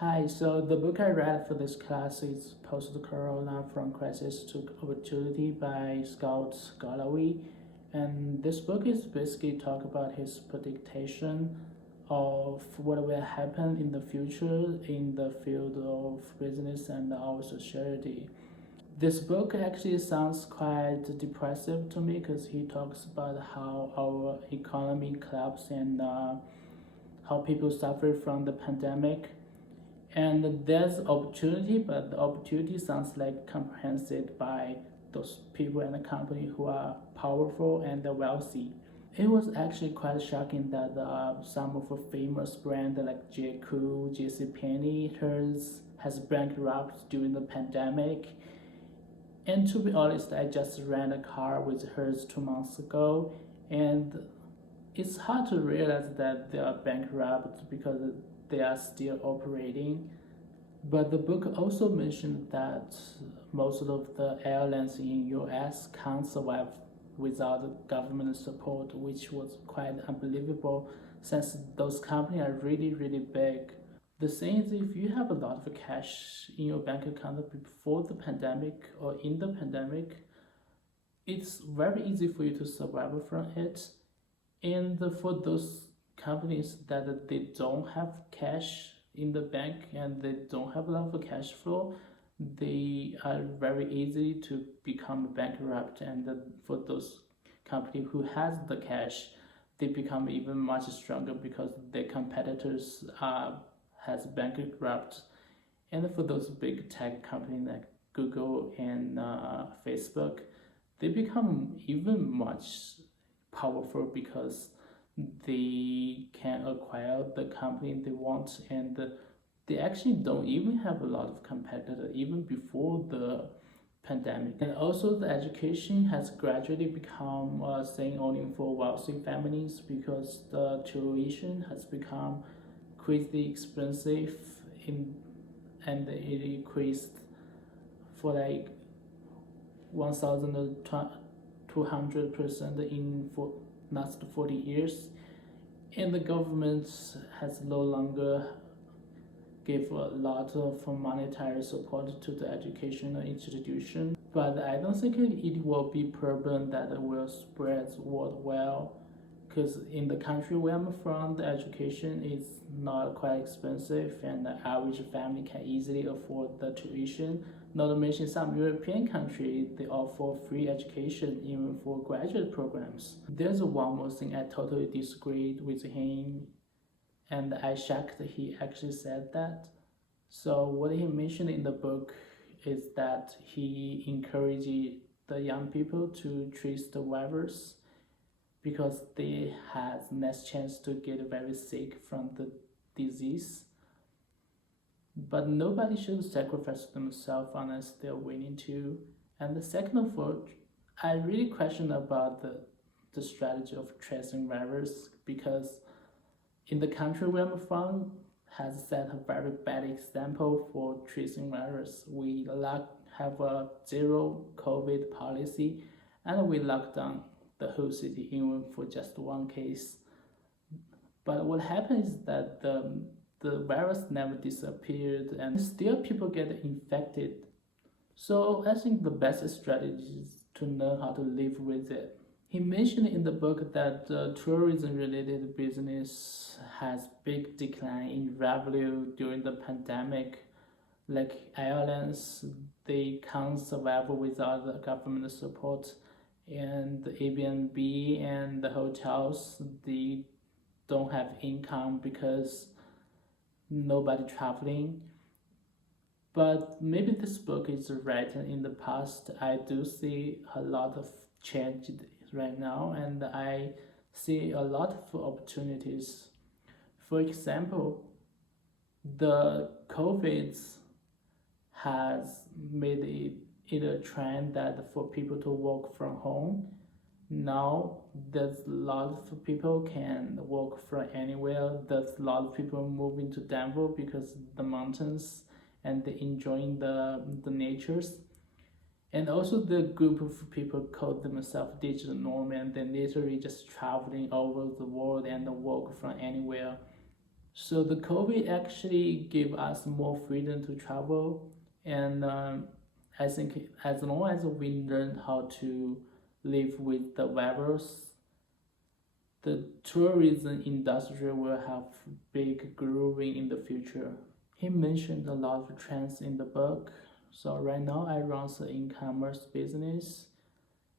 Hi, so the book I read for this class is Post-Corona From Crisis to Opportunity by Scott Galloway. And this book is basically talk about his prediction of what will happen in the future in the field of business and our society. This book actually sounds quite depressive to me because he talks about how our economy collapsed and how people suffer from the pandemic, and there's opportunity, but the opportunity sounds like comprehended by those people and the company who are powerful and wealthy. It was actually quite shocking that some of the famous brands like J. Crew, JCPenney, Hertz has bankrupt during the pandemic. And to be honest, I just ran a car with Hertz 2 months ago, and it's hard to realize that they are bankrupt because they are still operating. But the book also mentioned that most of the airlines in US can't survive without government support, which was quite unbelievable since those companies are really big. The thing is, if you have a lot of cash in your bank account before the pandemic or in the pandemic, it's very easy for you to survive from it. And for those companies that they don't have cash in the bank and they don't have a lot of cash flow, they are very easy to become bankrupt. And for those companies who has the cash, they become even much stronger because their competitors has bankrupt. And for those big tech companies like Google and Facebook, they become even much powerful because they can acquire the company they want, and they actually don't even have a lot of competitors even before the pandemic. And also the education has gradually become a thing only for wealthy families because the tuition has become crazy expensive in and it increased for like 1,200% in for last 40 years, and the government has no longer give a lot of monetary support to the educational institution. But I don't think it will be problem that will spread worldwide, because in the country where I'm from, the education is not quite expensive and the average family can easily afford the tuition. Not to mention some European countries, they offer free education even for graduate programs. There's one more thing I totally disagreed with him, and I shocked that he actually said that. So what he mentioned in the book is that he encouraged the young people to treat the virus because they had less chance to get very sick from the disease. But nobody should sacrifice themselves unless they're willing to. And the second of all, I really question about the strategy of tracing virus because in the country where I'm from has set a very bad example for tracing virus. We have a zero COVID policy, and we lock down the whole city even for just one case. But what happens is that the virus never disappeared and still people get infected. So I think the best strategy is to know how to live with it. He mentioned in the book that tourism related business has big decline in revenue during the pandemic. Like airlines, they can't survive without the government support, and the Airbnb and the hotels, they don't have income because nobody traveling. But maybe this book is written in the past. I do see a lot of change right now, and I see a lot of opportunities. For example, the COVID has made it a trend that for people to work from home. Now there's a lot of people can work from anywhere. There's a lot of people moving to Denver because the mountains and they enjoying the natures. And also the group of people call themselves digital nomad, and they literally just traveling over the world and work from anywhere. So the COVID actually gave us more freedom to travel, and I think as long as we learn how to live with the virus, the tourism industry will have big growing in the future. He mentioned a lot of trends in the book. So right now I run the e-commerce business,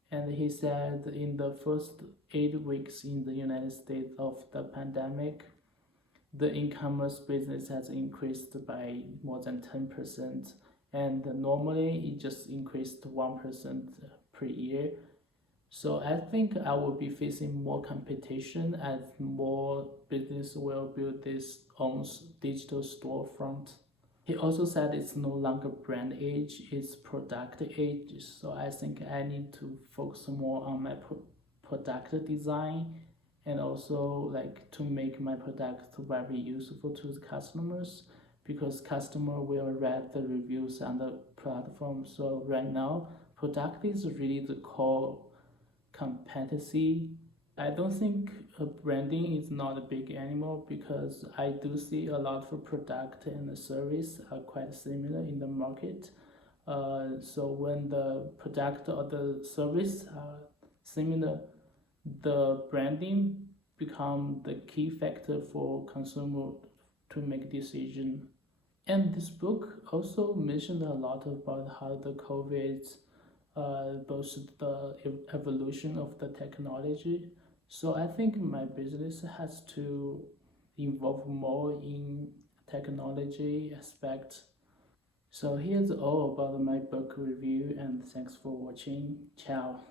and he said in the first 8 weeks in the United States of the pandemic, the e-commerce business has increased by more than 10%, and normally it just increased 1% per year. So I think I will be facing more competition as more business will build this own digital storefront. He also said it's no longer brand age, it's product age. So I think I need to focus more on my product design, and also like to make my product very useful to the customers, because customer will read the reviews on the platform. So right now product is really the core competency. I don't think branding is not a big anymore, because I do see a lot of product and the service are quite similar in the market. So when the product or the service are similar, the branding become the key factor for consumer to make decision. And this book also mentioned a lot about how the COVID boosted the evolution of the technology. So I think my business has to involve more in technology aspect. So here's all about my book review, and thanks for watching. Ciao.